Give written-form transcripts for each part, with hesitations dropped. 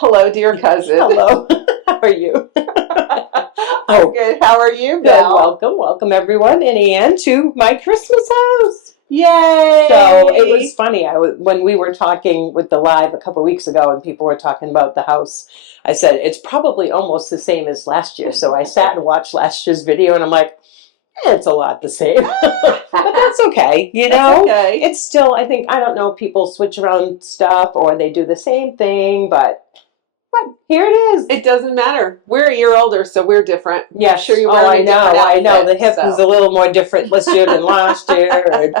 Hello, dear cousin. Hello. How are you? I'm good. How are you, Good. Mel? Welcome everyone and Anne to my Christmas house. Yay! So it was funny. When we were talking with the live a couple weeks ago and people were talking about the house, I said it's probably almost the same as last year. So I sat and watched last year's video and I'm like, it's a lot the same. But that's okay, you know? That's okay. It's still, I don't know, people switch around stuff or they do the same thing, but here it is. It doesn't matter. We're a year older, so we're different. Yes. I'm sure you're wearing a different I know. The outfit, hip so. is a little more different this year than last year.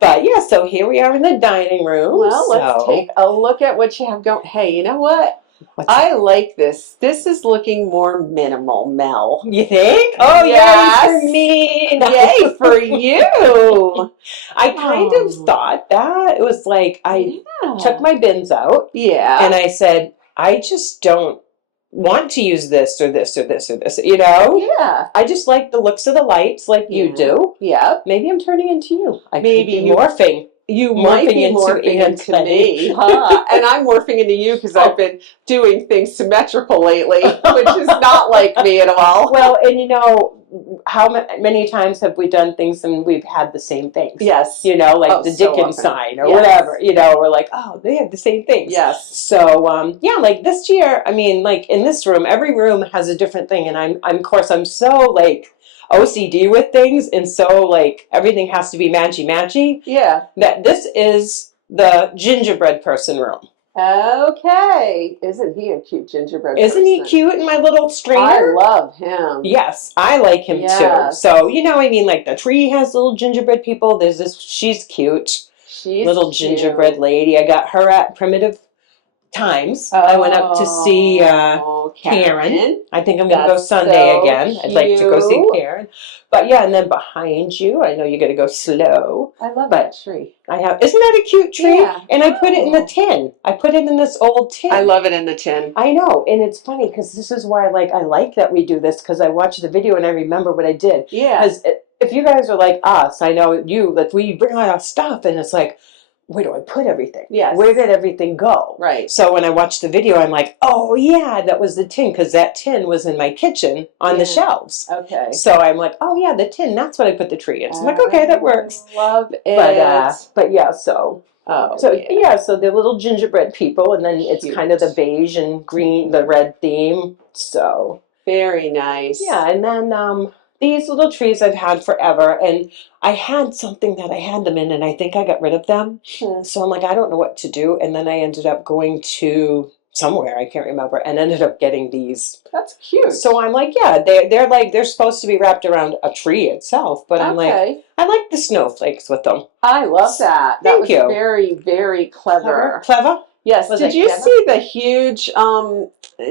But yeah, so here we are in the dining room. Well, let's take a look at what you have going. Hey, you know what? I like this. This is looking more minimal, Mel. You think? Oh, yes. Yay for me. No. Yay for you. I kind of thought that. It was like I took my bins out. Yeah. And I said, I just don't want to use this or this or this or this, you know? Yeah. I just like the looks of the lights like you do. Yeah. Maybe I'm turning into you. Maybe could be morphing. You might be morphing into me, huh? And I'm morphing into you because I've been doing things symmetrical lately, which is not like me at all. Well, and you know, how many times have we done things and we've had the same things? Yes. You know, like the Dickens sign or whatever, you know, we're like, oh, they have the same things. Yes. So, yeah, like this year, I mean, like in this room, every room has a different thing. And of course, I'm so like OCD with things. And so like everything has to be matchy-matchy. Yeah. That this is the gingerbread person room. Okay. Isn't he a cute gingerbread person? Isn't he cute in my little strainer? I love him. Yes, I like him too. So, you know, I mean, like the tree has little gingerbread people. There's this, she's cute. She's little cute. Gingerbread lady. I got her at Primitive Times. I went up to see Karen. I think I'm going to go Sunday again. I'd like to go see Karen. But yeah, and then behind you, I know you're going to go slow. I love that tree. Isn't that a cute tree? Yeah. And I put it in the tin. I put it in this old tin. I love it in the tin. I know. And it's funny because this is why I like that we do this because I watched the video and I remember what I did. Yeah. Because if you guys are like us, I know you, that we bring out our stuff and it's like, where do I put everything? Yes. Where did everything go? Right. So when I watched the video, I'm like, oh, yeah, that was the tin because that tin was in my kitchen on the shelves. Okay. So I'm like, oh, yeah, the tin. That's what I put the tree in. So I'm like, okay, that works. Love it. But yeah, so. So they're little gingerbread people, and then it's kind of the beige and green, the red theme. So. Very nice. Yeah, and then these little trees I've had forever, and I had something that I had them in, and I think I got rid of them. So I'm like, I don't know what to do. And then I ended up going to somewhere, I can't remember, and ended up getting these. That's cute. So I'm like, yeah, they're supposed to be wrapped around a tree itself, but I'm like, I like the snowflakes with them. I love that. Thank you. Very, very clever. Clever? Yes. Did you see the huge,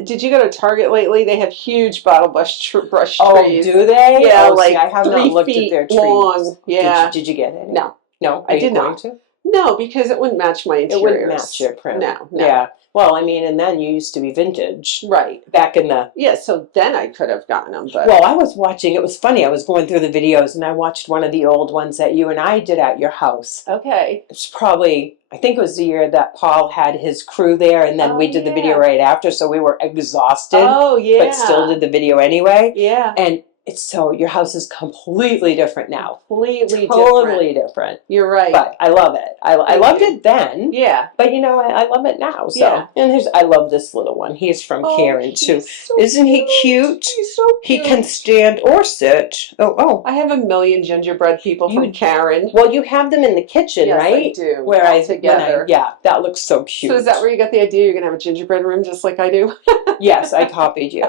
did you go to Target lately? They have huge bottle brush trees. Oh, do they? Yeah, like I have not looked at their trees. Long. Yeah. Did you get any? No. No? I did not. No, because it wouldn't match my interiors. It wouldn't match your print. No. Yeah. Well, I mean, and then you used to be vintage. Right. Back in the... Yeah, so then I could have gotten them, but... Well, I was watching, it was funny, I was going through the videos and I watched one of the old ones that you and I did at your house. Okay. It's probably, I think it was the year that Paul had his crew there and then we did the video right after, so we were exhausted. Oh, yeah. But still did the video anyway. Yeah. And it's so, your house is completely different now. Totally different. You're right. But I love it. I loved it then. Yeah. But you know, I love it now. So and I love this little one. He's from Karen too. So Isn't he cute? He's so cute. He can stand or sit. Oh. I have a million gingerbread people from Karen. Well, you have them in the kitchen, right? Yes, I do. Where together. That looks so cute. So is that where you got the idea you're going to have a gingerbread room just like I do? Yes, I copied you.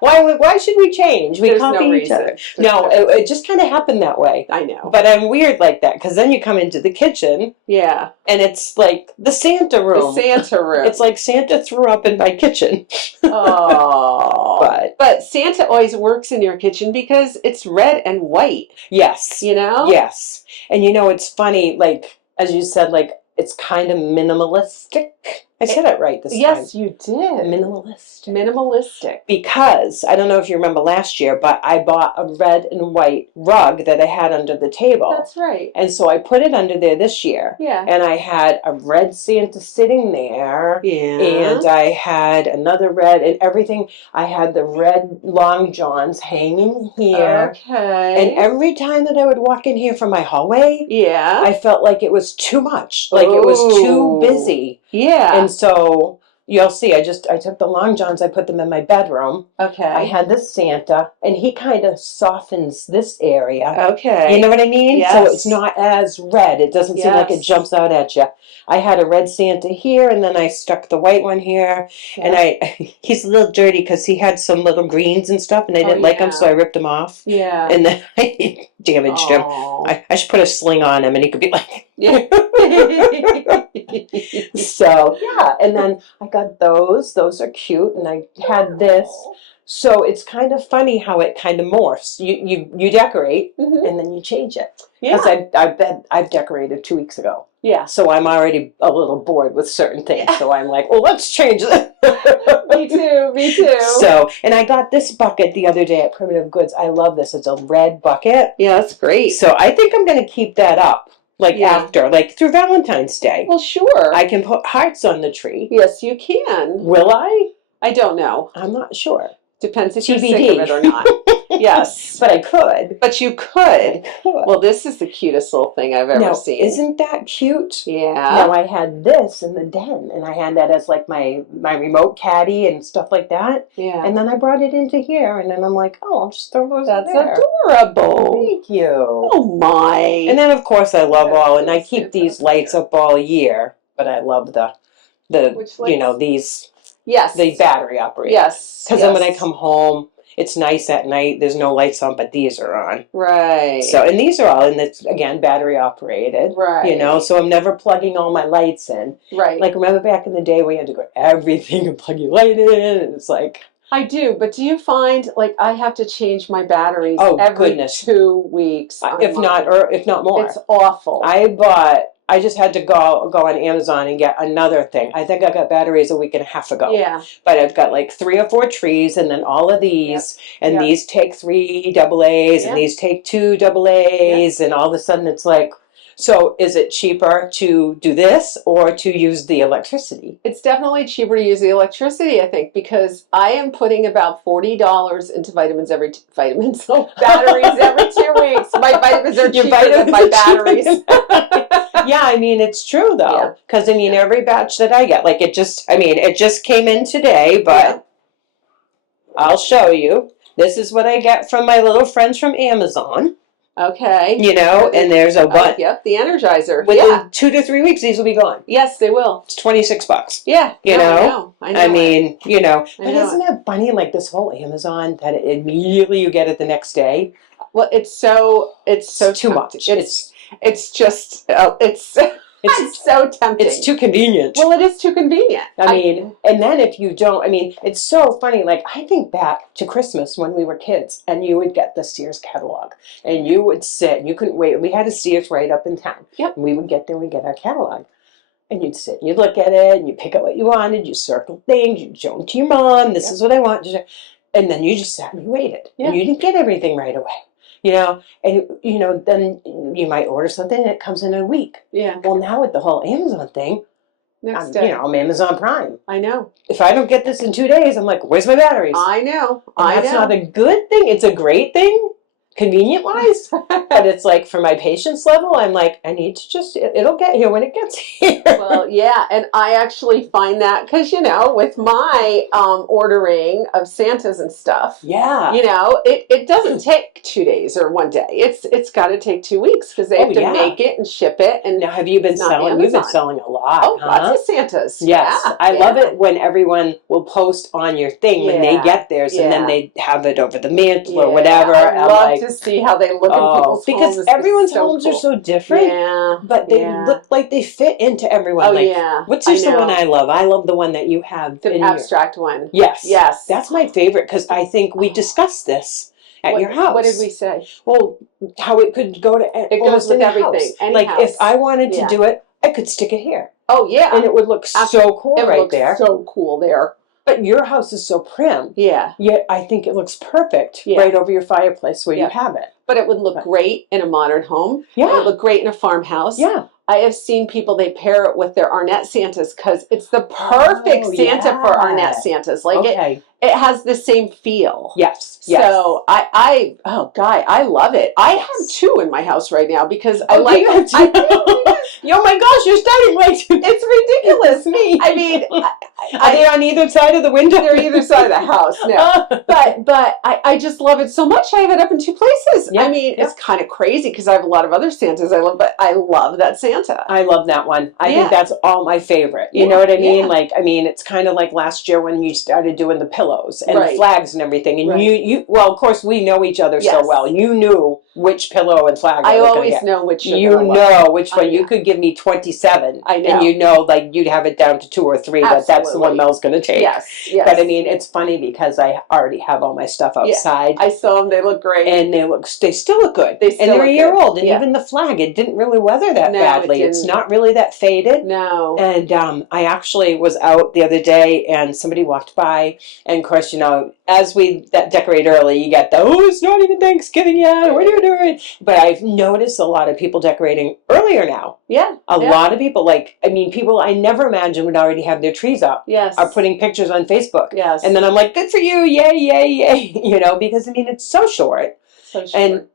Why should we change? We copy each other. No, it just kind of happened that way. I know. But I'm weird like that because then you come into the kitchen. Yeah. And it's like the Santa room. The Santa room. It's like Santa threw up in my kitchen. Oh. But Santa always works in your kitchen because it's red and white. Yes. You know? Yes. And you know, it's funny, like, as you said, like, it's kind of minimalistic. I said it right this time. Yes, you did. Minimalistic. Minimalistic. Because, I don't know if you remember last year, but I bought a red and white rug that I had under the table. That's right. And so I put it under there this year. Yeah. And I had a red Santa sitting there. Yeah. And I had another red and everything. I had the red long johns hanging here. Okay. And every time that I would walk in here from my hallway, yeah, I felt like it was too much. Like it was too busy. Yeah. And so you'll see, I took the long johns, I put them in my bedroom. Okay. I had this Santa, and he kind of softens this area. Okay. You know what I mean? Yes. So it's not as red. It doesn't seem like it jumps out at you. I had a red Santa here, and then I stuck the white one here. Yeah. And he's a little dirty because he had some little greens and stuff, and I didn't like them, so I ripped them off. Yeah. And then I damaged him. I should put a sling on him, and he could be like... Yeah. So, yeah. And then I got those. Those are cute. And I had this. So it's kind of funny how it kind of morphs. You decorate, and then you change it. Yeah. Because I've decorated 2 weeks ago. Yeah. So I'm already a little bored with certain things. So I'm like, well, let's change it. Me too. Me too. So, and I got this bucket the other day at Primitive Goods. I love this. It's a red bucket. Yeah, that's great. So I think I'm going to keep that up. After, through Valentine's Day. Well, sure. I can put hearts on the tree. Yes, you can. Will I? I don't know. I'm not sure. Depends if you're sick of it or not. Yes. But I could. But you could. Well, this is the cutest little thing I've ever seen. Isn't that cute? Yeah. Now, I had this in the den, and I had that as like my remote caddy and stuff like that. Yeah. And then I brought it into here, and then I'm like, oh, I'll just throw those That's there. adorable. Thank you. Oh, my. And then, of course, I love and I keep these lights up all year, but I love the these... Yes. The battery operated. Yes. Because then when I come home, it's nice at night. There's no lights on, but these are on. Right. So, and these are all, and it's, again, battery operated. Right. So I'm never plugging all my lights in. Right. Like, remember back in the day we had to go everything and plug your light in, and it's like... I do, but do you find, I have to change my batteries every 2 weeks? If not more. It's awful. I just had to go on Amazon and get another thing. I think I got batteries a week and a half ago. Yeah. But I've got 3 or 4 trees, and then all of these, and these take 3 AA's, and these take 2 AA's, and all of a sudden it's like, so is it cheaper to do this or to use the electricity? It's definitely cheaper to use the electricity, I think, because I am putting about $40 into batteries every 2 weeks. My vitamins are cheaper than my batteries. Yeah, I mean, it's true, though. Because, every batch that I get, it just came in today, but I'll show you. This is what I get from my little friends from Amazon. Okay. And there's a bunch. Yep, the Energizer. Within 2 to 3 weeks, these will be gone. Yes, they will. It's $26. Yeah. I know. I know. But isn't it funny, this whole Amazon, that immediately you get it the next day? Well, it's so too much. It's just, it's so tempting. It's too convenient. Well, it is too convenient. And then if you don't, it's so funny. I think back to Christmas when we were kids, and you would get the Sears catalog, and you would sit, and you couldn't wait. We had a Sears right up in town. Yep. And we would get there, we'd get our catalog. And you'd sit, and you'd look at it, and you'd pick up what you wanted, you'd circle things, you'd show them to your mom, this is what I want. And then you just sat and you waited. Yeah. And you didn't get everything right away. And then you might order something and it comes in a week. Yeah. Well, now with the whole Amazon thing, next day. I'm Amazon Prime. I know. If I don't get this in 2 days, I'm like, where's my batteries? I know. And that's not a good thing. It's a great thing, convenient-wise. But it's for my patience level, I'm like, I need to it'll get here when it gets here. Well, yeah. And I actually find that because, with my ordering of Santas and stuff, it doesn't take 2 days or 1 day. It's got to take 2 weeks because they have to make it and ship it. And now, have you been selling? You've been selling a lot. Oh, lots of Santas. Yes. Yeah, I love it when everyone will post on your thing when they get theirs, and then they have it over the mantle or whatever. I love to see how they look in people's because homes. everyone's homes are so different. Yeah. But they look like they fit into everyone. Oh, yeah. What's the one I love? I love the one that you have. The abstract one. Yes. Yes. That's my favorite because I think we discussed this at your house. What did we say? Well, how it could go to it almost goes with any everything. House. If I wanted to do it, I could stick it here. Oh yeah, and it would look so cool right there. So cool there. But your house is so prim. Yeah. Yet I think it looks perfect right over your fireplace where you have it. But it would look great in a modern home. Yeah. It would look great in a farmhouse. Yeah. I have seen people, they pair it with their Arnett Santas because it's the perfect Santa for Arnett Santas. Like it has the same feel. Yes. So I love it. I have 2 in my house right now because I like it. Oh my gosh, you're starting way too. It's ridiculous. Me. I mean, are they on either side of the window? They're either side of the house. No. but I just love it so much. I have it up in 2 places. I mean, it's kind of crazy because I have a lot of other Santas I love, but I love that Santa. I love that one. I think that's all my favorite. You know what I mean? Like, I mean, it's kind of like last year when you started doing the pillows and the flags and everything. And you, well, of course, we know each other so well. You knew which pillow and flag I always know which. You know which one. You could give me 27. I know. And you know, like, you'd have it down to 2 or 3 that's the one Mel's going to take. Yes. But I mean, it's funny because I already have all my stuff outside. I saw them. They look great. And they still look good. And they're a year old. And even the flag, it didn't really weather that badly. It's not really that faded. No. And I actually was out the other day and somebody walked by. And of course, you know, as we decorate early, you get the, oh, it's not even Thanksgiving yet. What are you doing? But I've noticed a lot of people decorating earlier now. Yeah. A lot of people, like, I mean, people I never imagined would already have their trees up. Yes. Are putting pictures on Facebook. Yes. And then I'm like, good for you. Yay, yay, yay. You know, because I mean, it's so short. So short. And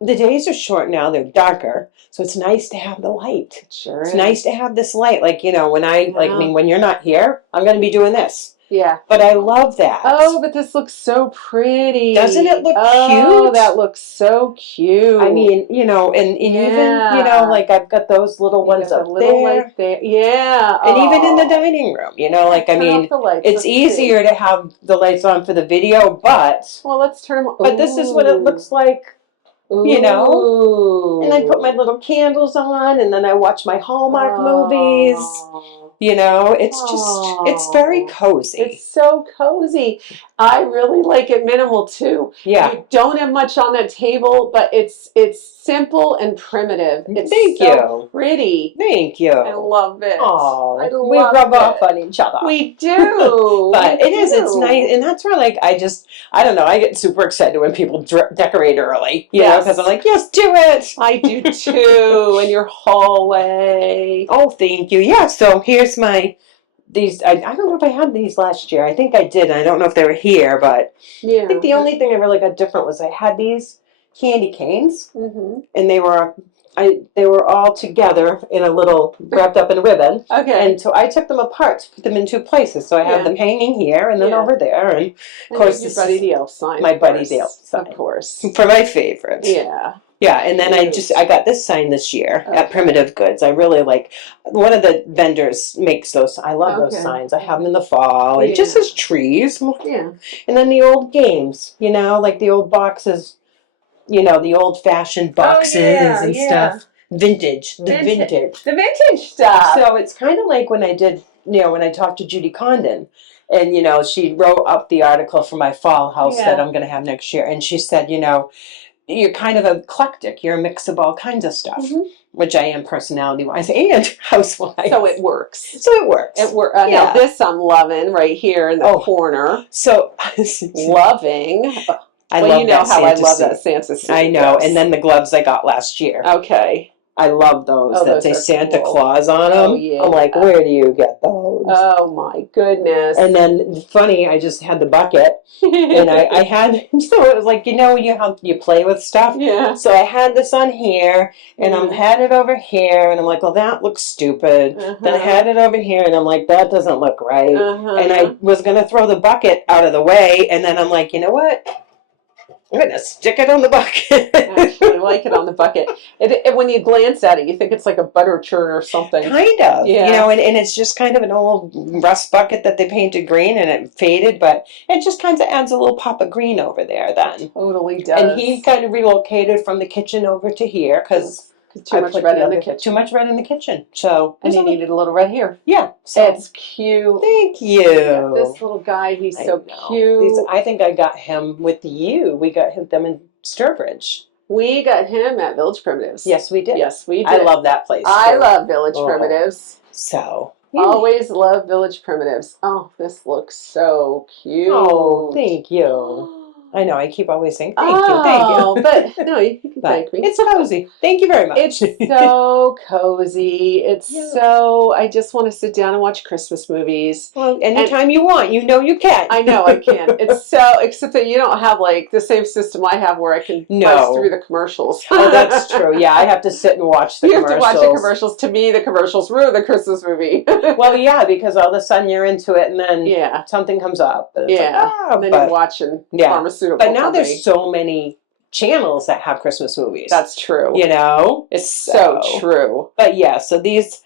the days are short now. They're darker. So it's nice to have the light. Sure. It's nice to have this light. Like, you know, when I mean, when you're not here, I'm going to be doing this. Yeah. But I love that. Oh, but this looks so pretty. Doesn't it look cute? Oh, that looks so cute. I mean, you know, and even, you know, like I've got those little ones up there. Yeah. And even in the dining room, you know, like, I mean, it's easier to have the lights on for the video, but. Well, let's turn them on. But this is what it looks like. You know, and I put my little candles on, and then I watch my Hallmark movies. You know, it's just, it's very cozy. It's so cozy. I really like it minimal too. Yeah. You don't have much on that table, but it's simple and primitive. It's Thank you. Pretty. Thank you. I love it. Oh, we rub off on each other. We do. But it's nice. And that's where, like, I don't know, I get super excited when people decorate early. You know, because I'm like, yes, do it. I do too. In your hallway. Oh, thank you. Yeah, so here's these, I don't know if I had these last year. I think I did. I don't know if they were here, but I think the only thing I really got different was I had these candy canes, and they were all together in a little, wrapped up in a ribbon. Okay. And so I took them apart to put them in 2 places. So I have them hanging here and then over there. And of course, your Buddy the Elf sign. My Buddy the Elf sign. Of course. For my favorite. Yeah. Yeah, and then I got this sign this year at Primitive Goods. I really like, one of the vendors makes those. I love those signs. I have them in the fall. It just as trees. Yeah. And then the old games, you know, like the old boxes, you know, the old-fashioned boxes and stuff. Vintage. The vintage stuff. So it's kind of like when I did, you know, when I talked to Judy Condon. And, you know, she wrote up the article for my fall house that I'm going to have next year. And she said, you know, you're kind of eclectic. You're a mix of all kinds of stuff, which I am personality-wise and house-wise. So it works. Now this I'm loving right here in the corner. So loving. I love how I love that Santa suit. I know. And then the gloves I got last year. Okay. I love those that say Santa Claus on them. Oh, yeah. I'm like, where do you get those? Oh, my goodness. And then, funny, I just had the bucket. And I had, so it was like, you know, you play with stuff. Yeah. So I had this on here, and I had it over here, and I'm like, well, that looks stupid. Then I had it over here, and I'm like, that doesn't look right. And I was going to throw the bucket out of the way, and then I'm like, you know what? I'm going to stick it on the bucket. I actually like it on the bucket. When you glance at it, you think it's like a butter churn or something. Kind of. Yeah. You know, and it's just kind of an old rust bucket that they painted green and it faded, but it just kind of adds a little pop of green over there then. Totally does. And he kind of relocated from the kitchen over to here because too much red in the kitchen. Too much red in the kitchen. So and he needed a little red here. Yeah. So it's cute. Thank you. This little guy, he's so cute. I think I got him with you. We got them in Sturbridge. We got him at Village Primitives. Yes, we did. Yes, we did. I love that place. I too. love Village Primitives. So always love Village Primitives. Oh, this looks so cute. Oh, thank you. I know, I keep always saying thank you. But no, you can thank me. It's cozy. Thank you very much. It's so cozy. It's so, I just want to sit down and watch Christmas movies. Well, anytime you want, you know you can. I know I can. It's so, except that you don't have like the same system I have where I can buzz through the commercials. Oh, that's true. Yeah, I have to sit and watch the commercials. You have to watch the commercials. To me, the commercials ruin the Christmas movie. Well, yeah, because all of a sudden you're into it and then something comes up. And it's and then you're watching pharmaceutical But now there's so many channels that have Christmas movies. That's true. You know? It's so true. But yeah, so these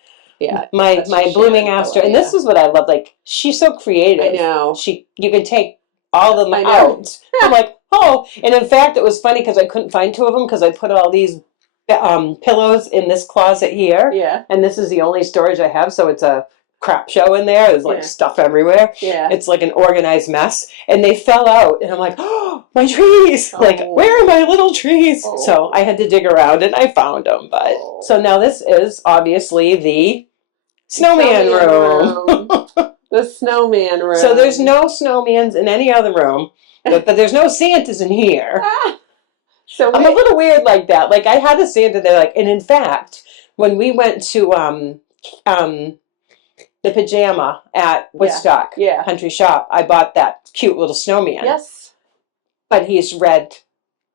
my Blooming Aster, and this is what I love, like she's so creative. I know. You can take all of them out. I'm like, oh, and in fact it was funny because I couldn't find two of them because I put all these pillows in this closet here. Yeah. And this is the only storage I have, so it's a crap show in there. There's like stuff everywhere. Yeah. It's like an organized mess. And they fell out. And I'm like, oh, my trees. Like, where are my little trees? So I had to dig around and I found them. But so now this is obviously the snowman room. The snowman room. So there's no snowmans in any other room. But there's no Santas in here. So I'm a little weird like that. Like I had a Santa there. Like, and in fact, when we went to the pajama at Woodstock Country Shop, I bought that cute little snowman. Yes. But he's red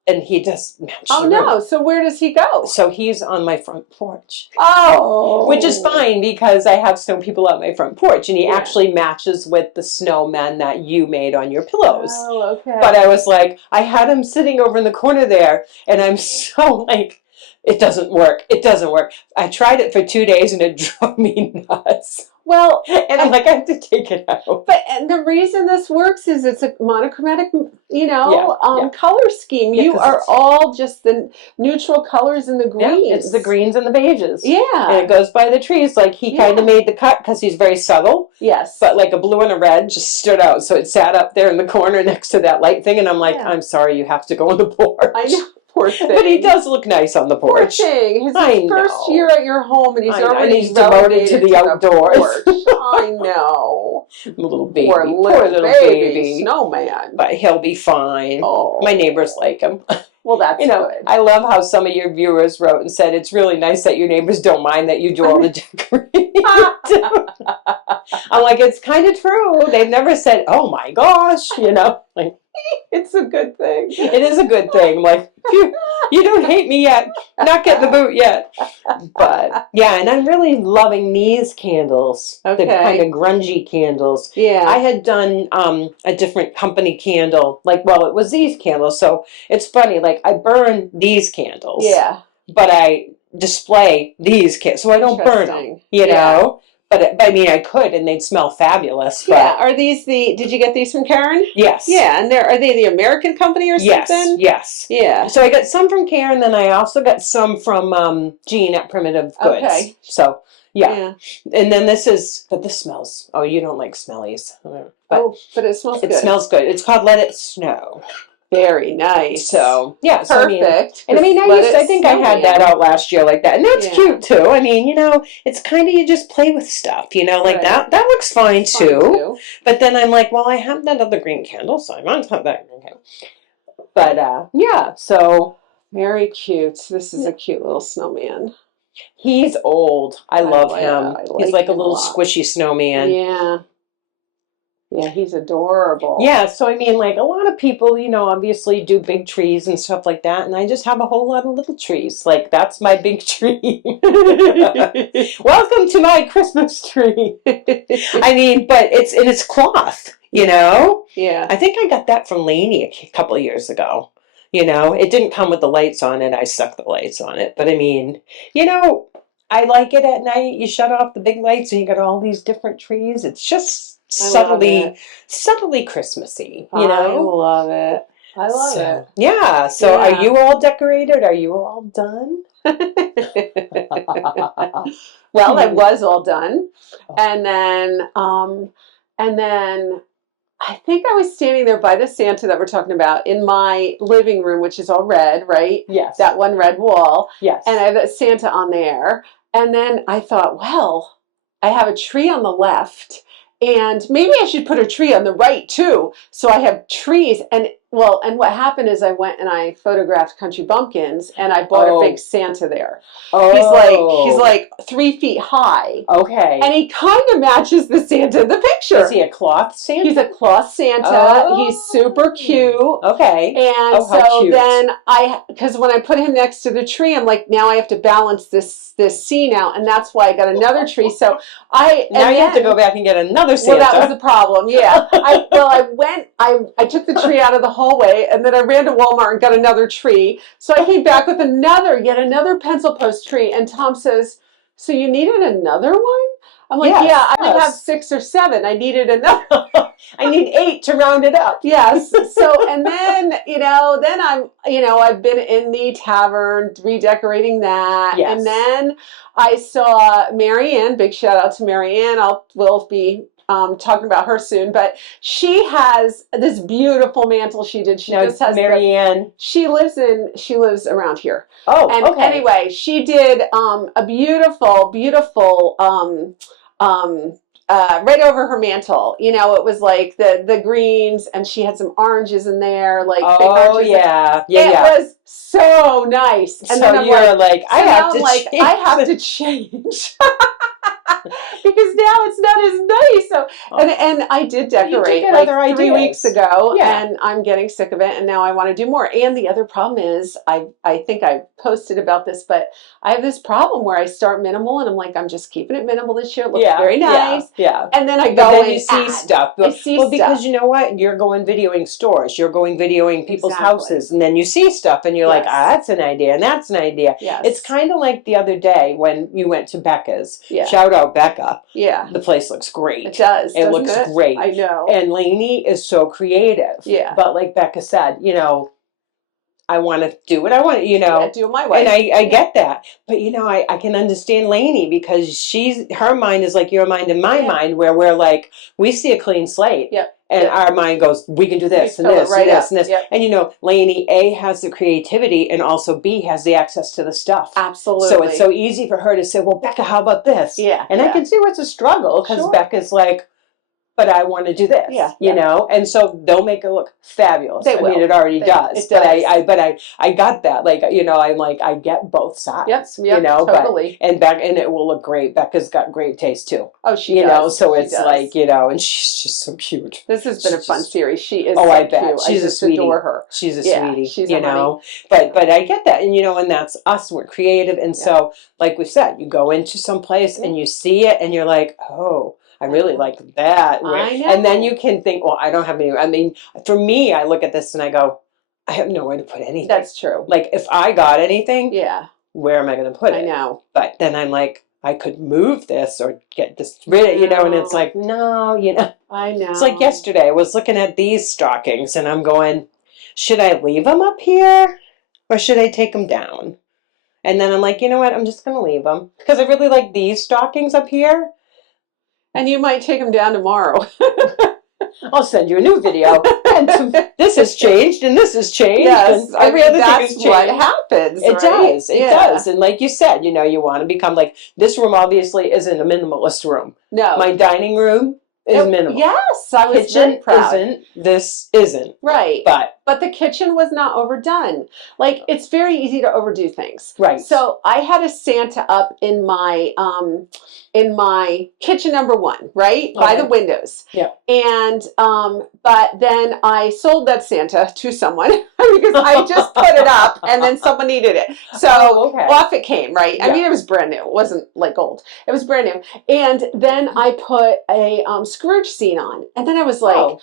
and he does match. Oh no, so where does he go? So he's on my front porch. Oh. Which is fine because I have snow people on my front porch and he actually matches with the snowmen that you made on your pillows. Oh, okay. But I was like, I had him sitting over in the corner there and I'm so like, it doesn't work. It doesn't work. I tried it for 2 days and it drove me nuts. Well, and I'm like, I have to take it out. But the reason this works is it's a monochromatic, color scheme. You are all just the neutral colors and the greens. Yeah, it's the greens and the beiges. Yeah. And it goes by the trees. Like, he kind of made the cut because he's very subtle. Yes. But like a blue and a red just stood out. So it sat up there in the corner next to that light thing. And I'm like, I'm sorry, you have to go on the porch. I know. Poor thing. But he does look nice on the porch. Poor thing. His first year at your home, and he's already devoted to the outdoors. I know. Little baby. Poor little baby. Snowman. But he'll be fine. Oh. My neighbors like him. Well, that's good. I love how some of your viewers wrote and said, it's really nice that your neighbors don't mind that you do all the decorating. I'm like, it's kind of true. They've never said, oh my gosh, like. It's a good thing. It is a good thing. Like, you don't hate me yet. Not getting the boot yet. But, yeah, and I'm really loving these candles. Okay. The kind of grungy candles. Yeah. I had done a different company candle. Like, well, it was these candles. So it's funny. Like, I burn these candles. Yeah. But I display these candles. So I don't burn them, you know? But I mean, I could, and they'd smell fabulous. But yeah, are these did you get these from Karen? Yes. Yeah, and are they the American company or something? Yes. Yeah. So I got some from Karen, then I also got some from Jean at Primitive Goods. Okay. So, yeah. And then this smells, you don't like smellies. But it smells good. It smells good. It's called Let It Snow. Very nice. So, yeah. Perfect. So, I think I had that out last year like that. And that's cute, too. I mean, it's kind of, you just play with stuff, like that. That looks fine, too. But then I'm like, well, I have that other green candle, so I might have that green candle. But, yeah, so. Very cute. This is a cute little snowman. He's old. I love him. He's like a little squishy snowman. Yeah. Yeah, he's adorable. Yeah, so I mean, like, a lot of people, obviously do big trees and stuff like that, and I just have a whole lot of little trees. Like, that's my big tree. Welcome to my Christmas tree. I mean, but it's cloth, Yeah. I think I got that from Lainey a couple of years ago. It didn't come with the lights on it. I stuck the lights on it. But I mean, I like it at night. You shut off the big lights and you got all these different trees. It's just subtly Christmassy, I love it. I love it. Yeah. So are you all decorated? Are you all done? Well, I was all done. And then I think I was standing there by the Santa that we're talking about in my living room, which is all red, right? Yes. That one red wall. Yes. And I have that Santa on there. And then I thought, well, I have a tree on the left, and maybe I should put a tree on the right too. So I have trees. And well, and what happened is I went and I photographed country bumpkins, and I bought a big Santa there. Oh. He's like 3 feet high. Okay. And he kind of matches the Santa in the picture. Is he a cloth Santa? He's a cloth Santa. Oh. He's super cute. Okay. And so then because when I put him next to the tree, I'm like, now I have to balance this scene out, and that's why I got another tree. So you have to go back and get another Santa. Well, that was the problem. Yeah. I took the tree out of the hallway, and then I ran to Walmart and got another tree. So I came back with yet another pencil post tree, and Tom says, "So you needed another one?" I'm like, yes, yeah, I didn't have 6 or 7. I needed another. I need 8 to round it up. Yes. So, and then, I've been in the tavern redecorating that. Yes. And then I saw Marianne, big shout out to Marianne. We'll be talking about her soon, but she has this beautiful mantle she did. She just has Marianne. She lives around here. Oh, and okay. Anyway, she did a beautiful right over her mantle. It was like the greens, and she had some oranges in there, like big oranges. Yeah. It was so nice. And so then I'm you're like, I have to change. Because now it's not as nice. So and I did decorate like 3 weeks ago, and I'm getting sick of it, and now I want to do more. And the other problem is, I think I posted about this, but I have this problem where I start minimal, and I'm like, I'm just keeping it minimal this year. It looks very nice. Yeah. And then I go and you see stuff. Because you know what? You're going videoing stores. You're going videoing people's houses, and then you see stuff, and you're like, that's an idea, and that's an idea. Yes. It's kind of like the other day when you went to Becca's. Yeah. Shout out Becca. Yeah. The place looks great. It does. It looks great. I know. And Lainey is so creative. Yeah. But like Becca said, I want to do what I want, do it my way. And I get that. But, I can understand Lainey, because her mind is like your mind and my mind, where we're like, we see a clean slate. Yep. And our mind goes, we can do this and this and this and this. Yep. And, Lainey, A, has the creativity, and also B, has the access to the stuff. Absolutely. So it's so easy for her to say, well, Becca, how about this? Yeah. And I can see where it's a struggle, because Becca's like, but I want to do this, and so they'll make it look fabulous. They will. I mean, it already does. It does. But I got that. Like, I'm like, I get both sides. Yep. Totally. And it will look great. Becca's got great taste too. Oh, she does. So it's like, and she's just so cute. This has been a fun series. She is. Oh, so I bet. cute. She's I a sweetie. Adore her. She's a sweetie. She's a honey. But I get that, and that's us. We're creative, and so like we said, you go into some place and you see it, and you're like, oh, I really like that. I know. And then you can think, well, I don't have any. I mean, for me, I look at this and I go, I have nowhere to put anything. That's true. Like, if I got anything, where am I going to put it? I know. But then I'm like, I could move this or get this rid of, and it's like, no, I know. It's like yesterday, I was looking at these stockings and I'm going, should I leave them up here or should I take them down? And then I'm like, you know what? I'm just going to leave them, because I really like these stockings up here. And you might take them down tomorrow. I'll send you a new video. And this has changed, and this has changed. Yes, and every other thing has changed. What happens. It does. It does. And like you said, you want to become like, this room obviously isn't a minimalist room. No. My dining room is minimal. Yes, I was kitchen very proud. Isn't. This isn't. Right. But the kitchen was not overdone. Like, it's very easy to overdo things. Right. So I had a Santa up in my kitchen number 1, right? Okay. By the windows. Yeah. And but then I sold that Santa to someone because I just put it up and then someone needed it. So off it came, right? Yeah. I mean, it was brand new. It wasn't like old. It was brand new. And then I put a Scrooge scene on. And then I was like,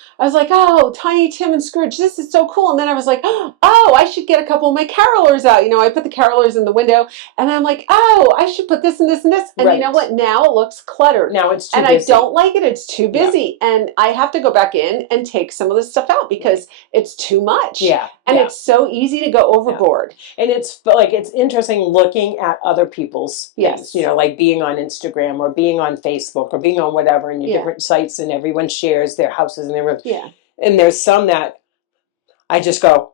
oh, Tiny Tim and Scrooge, this is so cool. And then I was like, oh, I should get a couple of my carolers out. You know, I put the carolers in the window, and I'm like, oh, I should put this and this and this. And you know what? Now it looks cluttered. Now it's too busy. And I don't like it. It's too busy. Yeah. And I have to go back in and take some of the stuff out because it's too much. Yeah. And it's so easy to go overboard. Yeah. And it's like, it's interesting looking at other people's things, you know, like being on Instagram or being on Facebook or being on whatever, and your different sites, and everyone shares their houses and their rooms. Yeah. And there's some that I just go,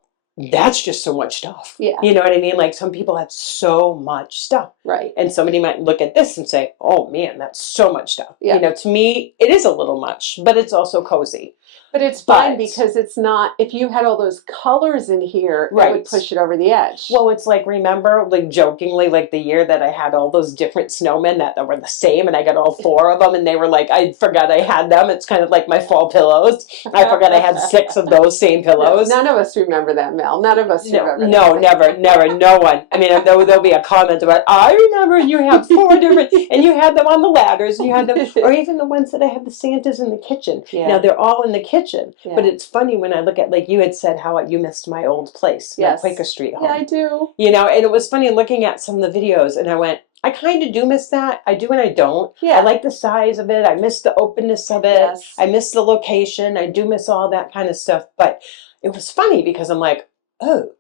that's just so much stuff. Yeah. You know what I mean? Like some people have so much stuff. Right. And somebody might look at this and say, oh man, that's so much stuff. Yeah. You know, to me, it is a little much, but it's also cozy. But it's fine because it's not, if you had all those colors in here, it would push it over the edge. Well, it's like, remember, like jokingly, like the year that I had all those different snowmen that were the same, and I got all 4 of them, and they were like, I forgot I had them. It's kind of like my fall pillows. I forgot I had 6 of those same pillows. None of us remember that, Mel. None of us remember that. No, never, no one. I mean, there'll be a comment about, I remember you have 4 different, and you had them on the ladders, and you had them, or even the ones that I had the Santas in the kitchen. Yeah. Now, they're all in the kitchen. Yeah. But it's funny when I look at, like you had said, how you missed my old place, my Quaker Street home. Yeah, I do. You know, and it was funny looking at some of the videos, and I went, I kind of do miss that. I do and I don't. Yeah. I like the size of it. I miss the openness of it. Yes. I miss the location. I do miss all that kind of stuff. But it was funny because I'm like, oh,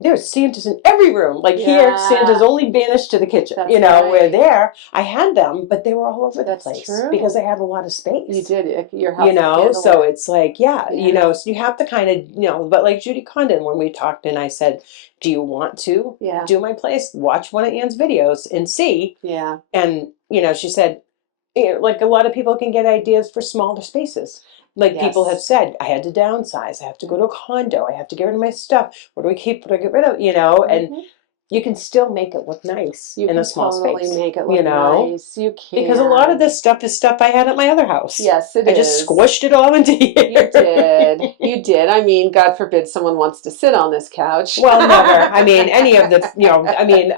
there's Santas in every room. Like here, Santa's only banished to the kitchen. That's where there, I had them, but they were all over the place. True. Because I had a lot of space. You did. Your house. So it's like, so you have to kind of, but like Judy Condon, when we talked and I said, do you want to do my place? Watch one of Ann's videos and see. Yeah. And, she said, like a lot of people can get ideas for smaller spaces. Like people have said, I had to downsize. I have to go to a condo. I have to get rid of my stuff. What do I keep? What do I get rid of? And you can still make it look nice in a small space. You can totally make it look nice. You can. Because a lot of this stuff is stuff I had at my other house. Yes, it is. I just squished it all into here. You did. You did. I mean, God forbid someone wants to sit on this couch. Well, never. I mean, any of the,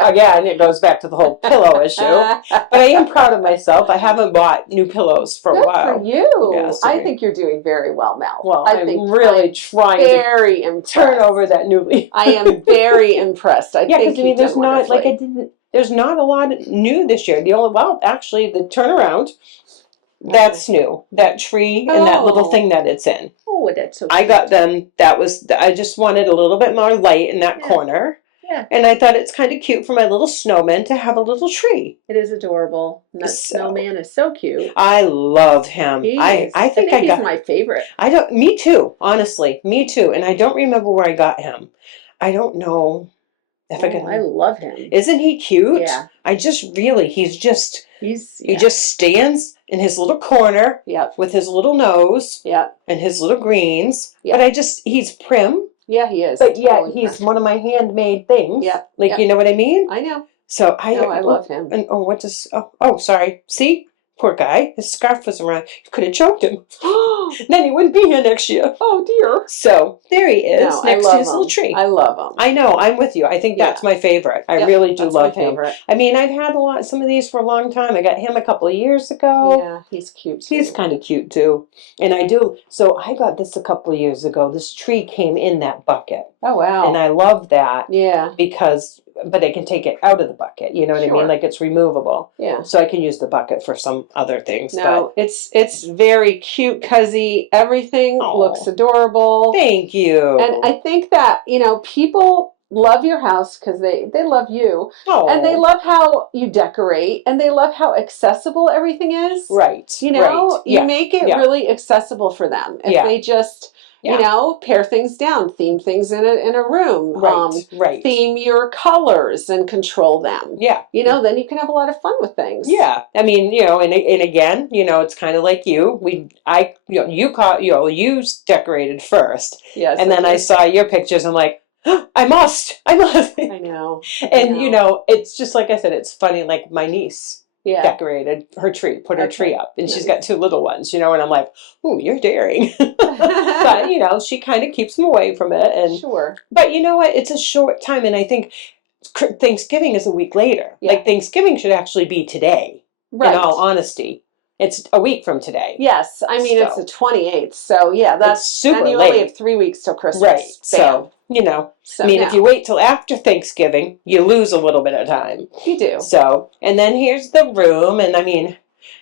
again, it goes back to the whole pillow issue. But I am proud of myself. I haven't bought new pillows for a while. Good for you. Yes, I think you're doing very well, Mel. Well, I'm really trying to turn over that new leaf. I am very impressed. I think there's not there's not a lot new this year. Actually the turnaround, that's new. That tree and that little thing that it's in. Oh, that's so cute. I got them. I just wanted a little bit more light in that corner. Yeah. And I thought it's kind of cute for my little snowman to have a little tree. It is adorable. That snowman is so cute. I love him. I think he's my favorite. Me too, honestly. Me too. And I don't remember where I got him. I don't know. I love him. Isn't he cute? Yeah. He just stands in his little corner with his little nose and his little greens. Yep. But he's prim. Yeah, he is. But he's one of my handmade things. Yeah. Like, you know what I mean? I know. So I love him. And sorry. See? Poor guy. His scarf was around. You could have choked him. Then he wouldn't be here next year. Oh, dear. So there he is next to his little tree. I love him. I know. I'm with you. I think that's my favorite. I really do love him. I mean, I've had some of these for a long time. I got him a couple of years ago. Yeah, he's cute too. He's kind of cute too. And I do. So I got this a couple of years ago. This tree came in that bucket. Oh, wow. And I love that. Yeah. But I can take it out of the bucket. You know what I mean? Like it's removable. Yeah. So I can use the bucket for some other things. No, it's very cute, cuzzy. Everything looks adorable. Thank you. And I think that, people love your house because they love you. Oh. And they love how you decorate. And they love how accessible everything is. Right. You make it really accessible for them. If they just... pare things down, theme things in a room. Right. Theme your colors and control them. Yeah. Then you can have a lot of fun with things. Yeah. I mean, and again, it's kind of like you. You decorated first. Yes. And then I saw your pictures. I'm like, I must. I know. And it's just like I said. It's funny. Like my niece. Yeah. Decorated her tree, put her tree up, and she's got 2 little ones, and I'm like, "Ooh, you're daring," but she kind of keeps them away from it, and sure. But you know what? It's a short time, and I think Thanksgiving is a week later. Yeah. Like Thanksgiving should actually be today, in all honesty. It's a week from today. Yes, I mean, it's the 28th, so yeah, that's super and you late. only have 3 weeks till Christmas. Right. Bam. So, you know, So, I mean, if you wait till after Thanksgiving, you lose a little bit of time. You do. So, and then here's the room, and I mean,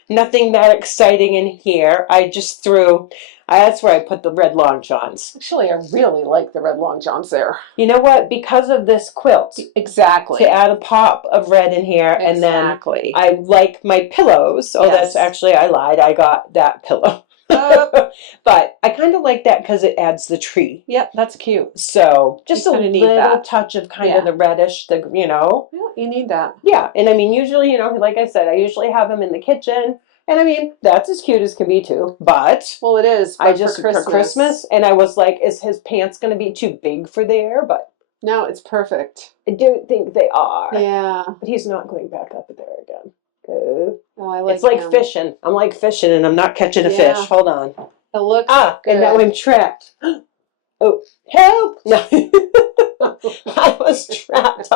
nothing that exciting in here. I just threw, that's where I put the red long johns. Actually, I really like the red long johns there. You know what? Because of this quilt. Exactly. To add a pop of red in here. Exactly. And then I like my pillows. Oh, that's actually, I lied. I got that pillow. But I kind of like that because it adds the tree. Yep, that's cute. So just a little touch of kind of the reddish, you know. Yeah, you need that. Yeah, and I mean, usually, you know, like I said, I usually have them in the kitchen. And I mean, that's as cute as can be too. But well, it is. But for Christmas, and I was like, is his pants going to be too big for there? But no, it's perfect. I don't think they are. Yeah, but he's not going back up there again. Good. Oh, I like. It's like fishing. I'm like fishing, and I'm not catching a fish. Hold on. It looks good. And now I'm trapped. Oh, help! No. I was trapped.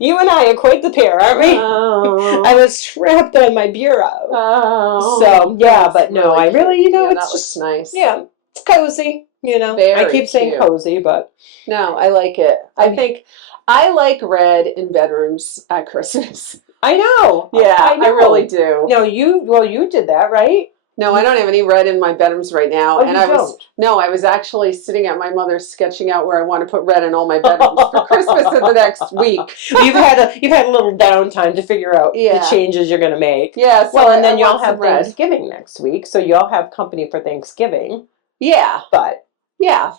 You and I are quite the pair, aren't we? Oh. I was trapped on my bureau. Oh. So, yeah, but no, I really, you know, yeah, it's that just looks nice. Yeah, it's cozy, you know. I keep saying cozy, but. No, I like it. I think I like red in bedrooms at Christmas. I know. Yeah, I really do. No, you did that, right? No, I don't have any red in my bedrooms right now. Oh, and I was actually sitting at my mother's sketching out where I want to put red in all my bedrooms for Christmas in the next week. You've had a little downtime to figure out the changes you're going to make. Yeah. So well, and then y'all have Thanksgiving next week, so y'all have company for Thanksgiving. Yeah. But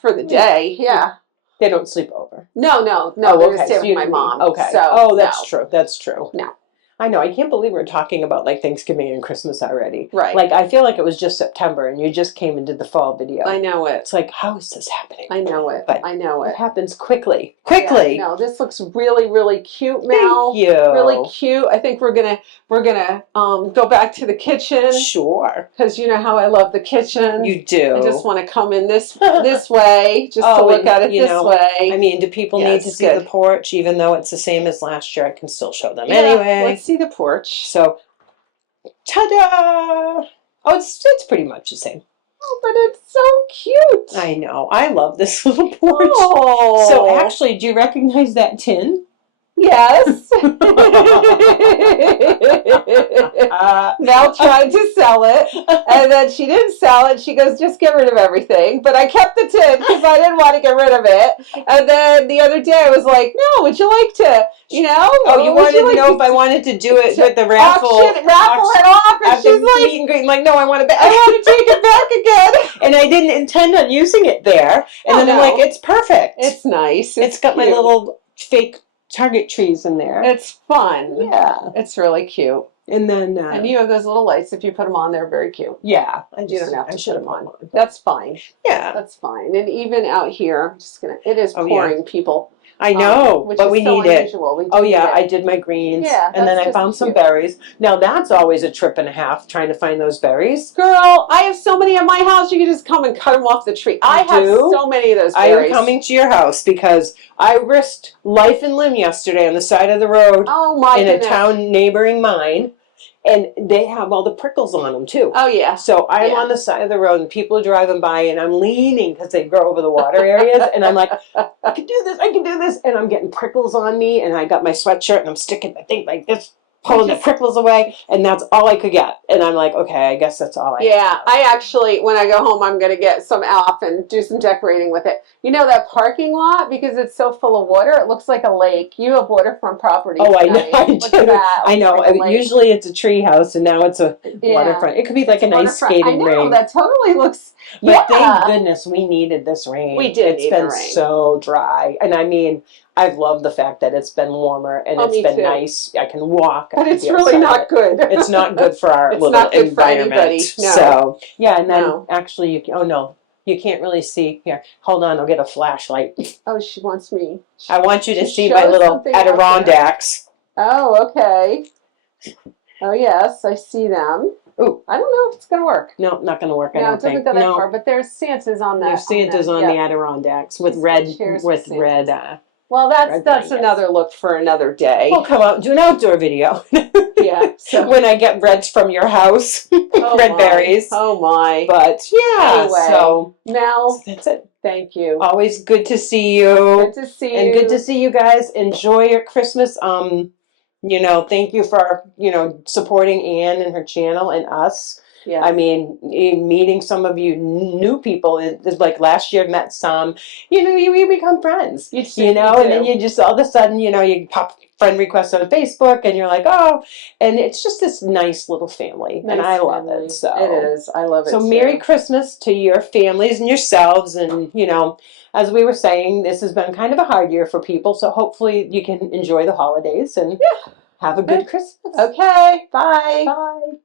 for the day. Yeah. They don't sleep over. No. Oh, they stay with my mom. Okay. So, that's true. That's true. No. I know. I can't believe we're talking about like Thanksgiving and Christmas already. Right. Like I feel like it was just September and you just came and did the fall video. I know it. It's like, how is this happening? I know it. But I know it. It happens quickly. Quickly. Yeah, no, this looks really, really cute, Mel. Thank you. Really cute. I think we're gonna go back to the kitchen. Sure. Because you know how I love the kitchen. You do. I just want to come in this way, just to look at it this way. I mean, do people need to see the porch, even though it's the same as last year? I can still show them anyway. Let's see the porch. So, ta-da! Oh, it's pretty much the same. Oh, but it's so cute. I know. I love this little porch. Oh. So actually, do you recognize that tin? Yes. Mel tried to sell it, and then she didn't sell it. She goes, just get rid of everything. But I kept the tin because I didn't want to get rid of it. And then the other day I was like, no, would you like to, you know? Oh, you wanted to know if I wanted to do it with the raffle. Raffle it off. And she's like, meet and greet. I'm like, no, I want to take it back again. And I didn't intend on using it there. And then I'm like, it's perfect. It's nice. It's got my little fake Target trees in there. It's fun. Yeah. It's really cute. And then... and you have those little lights. If you put them on, they're very cute. Yeah. You don't have to put them on. That's fine. Yeah. That's fine. And even out here, it is pouring, people. I know, which but is we so need it. unusual. We Oh need yeah, it. I did my greens. Yeah, and then I found some berries. Now that's always a trip and a half trying to find those berries. Girl, I have so many at my house. You can just come and cut them off the tree. I have so many of those berries. I am coming to your house because I risked life and limb yesterday on the side of the road. Oh my goodness. In a town neighboring mine. And they have all the prickles on them, too. Oh, yeah. So I'm on the side of the road, and people are driving by, and I'm leaning because they grow over the water areas. And I'm like, I can do this. And I'm getting prickles on me, and I got my sweatshirt, and I'm sticking my thing like this, pulling the prickles away, and that's all I could get. And I'm like, okay, I guess that's all I have. I actually, when I go home, I'm going to get some off and do some decorating with it. You know, that parking lot, because it's so full of water, it looks like a lake. You have waterfront property. Oh, I know. I Look at that. I know. Like usually it's a tree house, and now it's a waterfront. It could be like a nice skating rink. I know, that totally looks... But thank goodness we needed this rain. We did. It's been so dry. And I mean, I've loved the fact that it's been warmer and it's been nice. I can walk. But it's really not good. It's not good for our little environment. For anybody. No. So, yeah, and then actually, you can't really see. Here, hold on, I'll get a flashlight. Oh, she wants me. I want you to see my little Adirondacks. Oh, okay. Oh, yes, I see them. Ooh. I don't know if it's going to work. No, not going to work. No, it doesn't go that far, but there's Santas on that. There's Santas on the Adirondacks with red. Well, that's another look for another day. We'll come out and do an outdoor video. Yeah, Yeah. So when I get reds from your house, red berries. Oh my. But yeah, Anyway, so Mel, that's it. thank you. Always good to see you. Good to see you. And good to see you guys. Enjoy your Christmas. Thank you for, supporting Anne and her channel and us. Yeah. I mean, in meeting some of you new people, it's like last year I met some, you become friends, You and then you just all of a sudden, you pop friend requests on Facebook and you're like, oh, and it's just this nice little family, and I love it. So it is. I love it. So too. Merry Christmas to your families and yourselves, and as we were saying, this has been kind of a hard year for people, so hopefully you can enjoy the holidays and have a good Christmas. Okay. Bye. Bye.